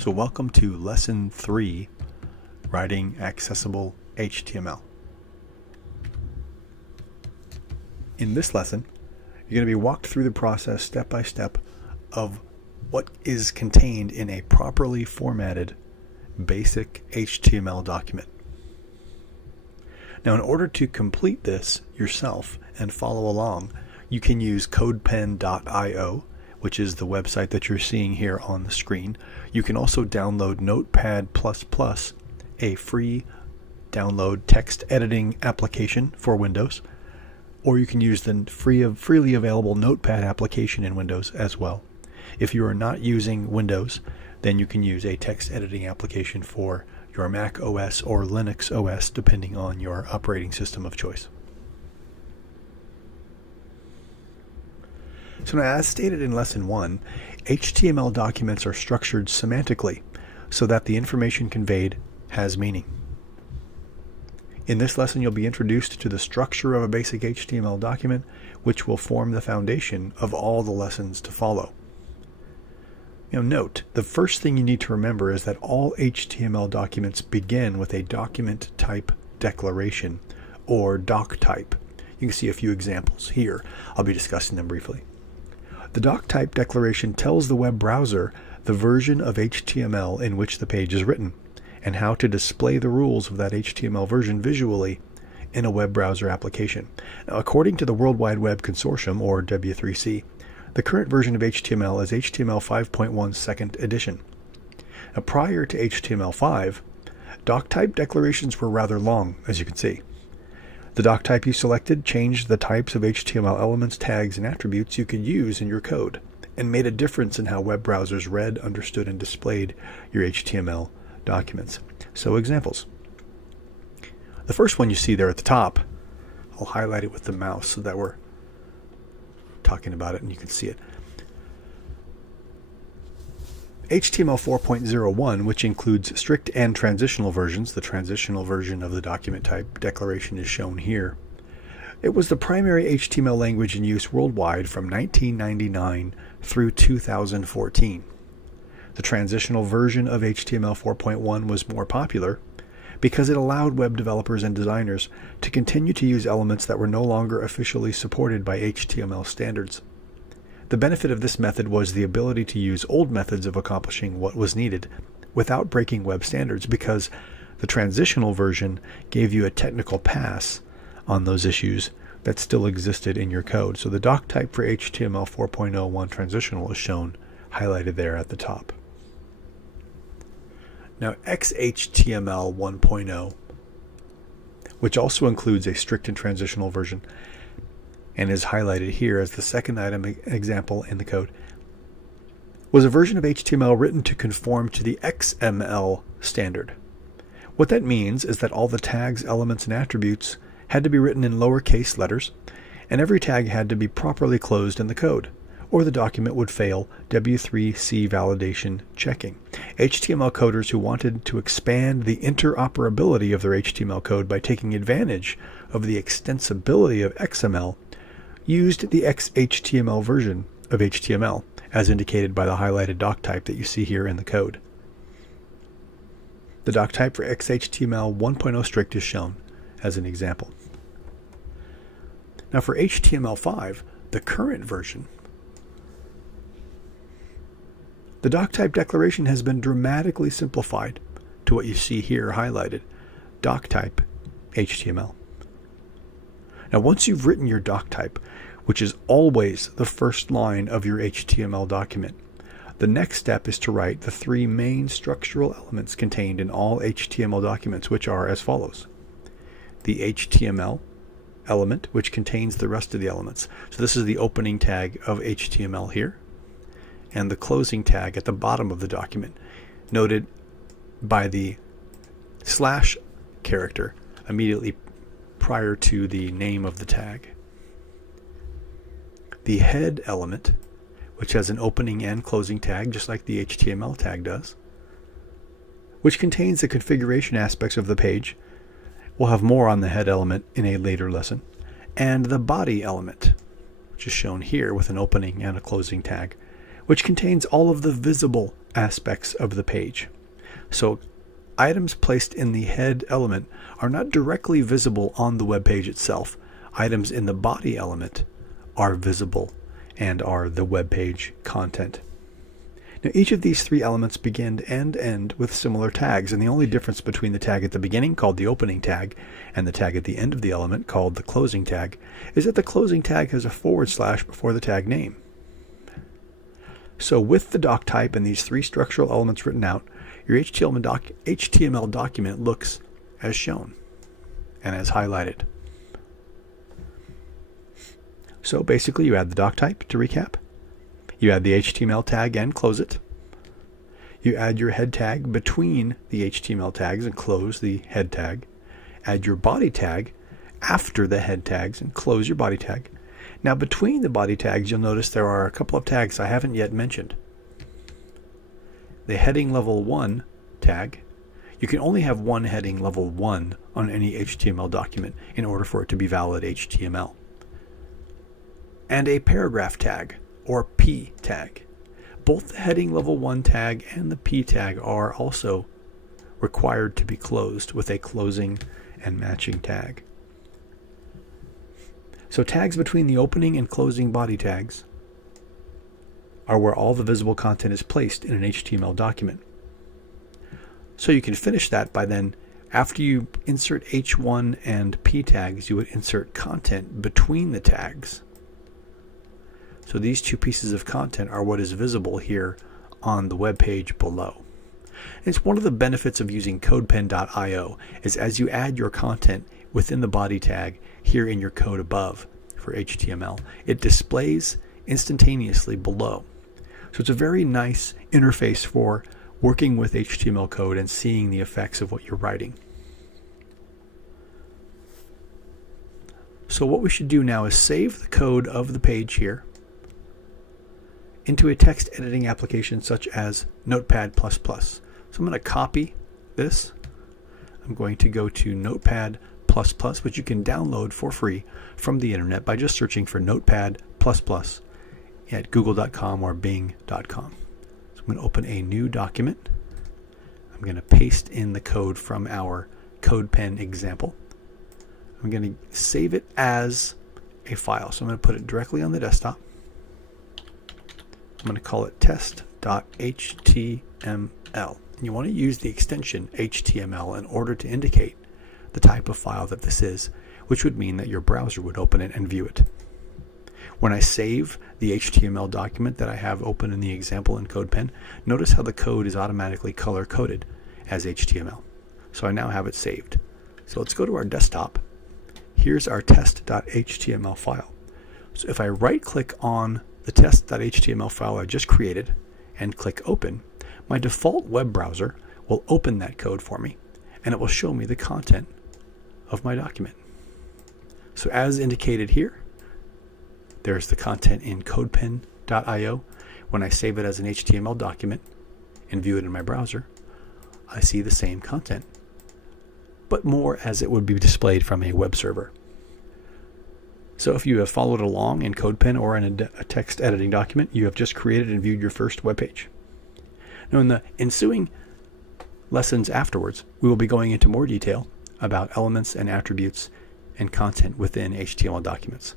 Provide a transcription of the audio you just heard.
So welcome to Lesson 3, Writing Accessible HTML. In this lesson, you're going to be walked through the process step by step of what is contained in a properly formatted basic HTML document. Now, in order to complete this yourself and follow along, you can use codepen.io, which is the website that you're seeing here on the screen. You can also download Notepad++, a free download text editing application for Windows, or you can use the freely available Notepad application in Windows as well. If you are not using Windows, then you can use a text editing application for your Mac OS or Linux OS, depending on your operating system of choice. So now, as stated in Lesson 1, HTML documents are structured semantically so that the information conveyed has meaning. In this lesson, you'll be introduced to the structure of a basic HTML document, which will form the foundation of all the lessons to follow. Note, the first thing you need to remember is that all HTML documents begin with a document type declaration, or doc type. You can see a few examples here. I'll be discussing them briefly. The doc type declaration tells the web browser the version of HTML in which the page is written, and how to display the rules of that HTML version visually in a web browser application. Now, according to the World Wide Web Consortium, or W3C, the current version of HTML is HTML 5.1 second edition. Now, prior to HTML5, doc type declarations were rather long, as you can see. The doc type you selected changed the types of HTML elements, tags, and attributes you could use in your code, and made a difference in how web browsers read, understood, and displayed your HTML documents. So, examples. The first one you see there at the top, I'll highlight it with the mouse so that we're talking about it and you can see it. HTML 4.01, which includes strict and transitional versions. The transitional version of the document type declaration is shown here. It was the primary HTML language in use worldwide from 1999 through 2014. The transitional version of HTML 4.1 was more popular because it allowed web developers and designers to continue to use elements that were no longer officially supported by HTML standards. The benefit of this method was the ability to use old methods of accomplishing what was needed without breaking web standards, because the transitional version gave you a technical pass on those issues that still existed in your code. So the doc type for HTML 4.01 transitional is shown highlighted there at the top. Now, XHTML 1.0, which also includes a strict and transitional version, and is highlighted here as the second item example in the code, was a version of HTML written to conform to the XML standard. What that means is that all the tags, elements, and attributes had to be written in lowercase letters, and every tag had to be properly closed in the code, or the document would fail W3C validation checking. HTML coders who wanted to expand the interoperability of their HTML code by taking advantage of the extensibility of XML used the XHTML version of HTML, as indicated by the highlighted doc type that you see here in the code. The doc type for XHTML 1.0 strict is shown as an example. Now, for HTML5, the current version, the doc type declaration has been dramatically simplified to what you see here highlighted, doc type HTML. Now, once you've written your doc type, which is always the first line of your HTML document, the next step is to write the three main structural elements contained in all HTML documents, which are as follows. The HTML element, which contains the rest of the elements. So this is the opening tag of HTML here, and the closing tag at the bottom of the document, noted by the slash character immediately prior to the name of the tag. The head element, which has an opening and closing tag, just like the HTML tag does, which contains the configuration aspects of the page. We'll have more on the head element in a later lesson. And the body element, which is shown here with an opening and a closing tag, which contains all of the visible aspects of the page. So items placed in the head element are not directly visible on the web page itself. Items in the body element are visible and are the web page content. Now, each of these three elements begin and end with similar tags, and the only difference between the tag at the beginning, called the opening tag, and the tag at the end of the element, called the closing tag, is that the closing tag has a / before the tag name. So with the doc type and these three structural elements written out, your HTML document looks as shown and as highlighted. So basically you add the doc type, to recap. You add the HTML tag and close it. You add your head tag between the HTML tags and close the head tag. Add your body tag after the head tags and close your body tag. Now between the body tags, you'll notice there are a couple of tags I haven't yet mentioned. The heading level 1 tag. You can only have one heading level 1 on any HTML document in order for it to be valid HTML. And a paragraph tag, or P tag. Both the heading level 1 tag and the P tag are also required to be closed with a closing and matching tag. So tags between the opening and closing body tags are where all the visible content is placed in an HTML document. So you can finish that by then, after you insert H1 and P tags, you would insert content between the tags. So these two pieces of content are what is visible here on the web page below. And it's one of the benefits of using CodePen.io is as you add your content within the body tag here in your code above for HTML, it displays instantaneously below. So it's a very nice interface for working with HTML code and seeing the effects of what you're writing. So what we should do now is save the code of the page here into a text editing application such as Notepad++. So I'm going to copy this. I'm going to go to Notepad++, which you can download for free from the internet by just searching for Notepad++ at google.com or bing.com. So I'm going to open a new document. I'm going to paste in the code from our CodePen example. I'm going to save it as a file. So I'm going to put it directly on the desktop. I'm going to call it test.html. And you want to use the extension HTML in order to indicate the type of file that this is, which would mean that your browser would open it and view it. When I save the HTML document that I have open in the example in CodePen, notice how the code is automatically color-coded as HTML. So I now have it saved. So let's go to our desktop. Here's our test.html file. So if I right-click on the test.html file I just created and click open, my default web browser will open that code for me and it will show me the content of my document. So as indicated here, there's the content in CodePen.io. When I save it as an HTML document and view it in my browser, I see the same content, but more as it would be displayed from a web server. So if you have followed along in CodePen or in a text editing document, you have just created and viewed your first web page. Now in the ensuing lessons afterwards, we will be going into more detail about elements and attributes and content within HTML documents.